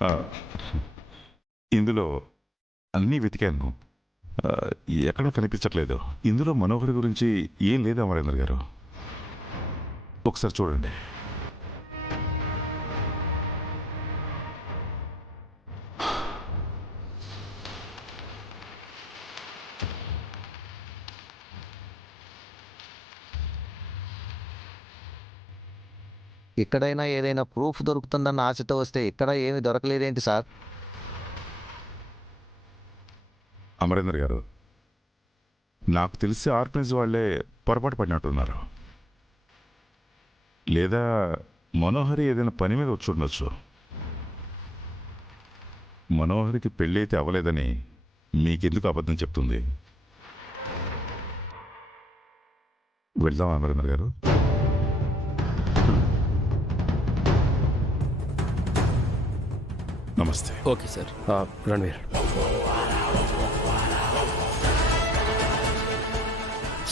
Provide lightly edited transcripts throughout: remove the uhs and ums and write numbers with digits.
ఆ, ఇందులో అన్నీ వెతికాను. ఆ, ఎక్కడా కనిపించట్లేదు. ఇందులో మనోహరి గురించి ఏం లేదు అమరేంద్ర గారు. ఒకసారి చూడండి. ఇక్కడైనా ఏదైనా ప్రూఫ్ దొరుకుతుందన్న ఆశతో వస్తే ఇక్కడ ఏమీ దొరకలేదేంటి సార్? అమరేంద్ర గారు, నాకు తెలిసి ఆర్ఫనైజ్ వాళ్ళే పొరపాటు పడినట్టున్నారు. లేదా మనోహరి ఏదైనా పని మీద వచ్చి ఉండొచ్చు. మనోహరికి పెళ్ళైతే అవ్వలేదని మీకెందుకు అబద్ధం చెప్తుంది? వెళ్దాం అమరేంద్ర గారు. నమస్తే. Okay sir. రణవీర్,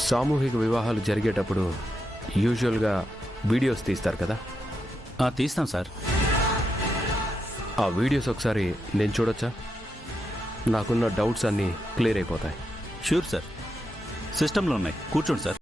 సామూహిక వివాహాలు జరిగేటప్పుడు యూజువల్గా వీడియోస్ తీస్తారు కదా, తీస్తాం సార్. ఆ వీడియోస్ ఒకసారి నేను చూడొచ్చా? నాకున్న డౌట్స్ అన్నీ క్లియర్ అయిపోతాయి. షూర్ సార్, సిస్టంలో ఉన్నాయి, కూర్చోండి సార్.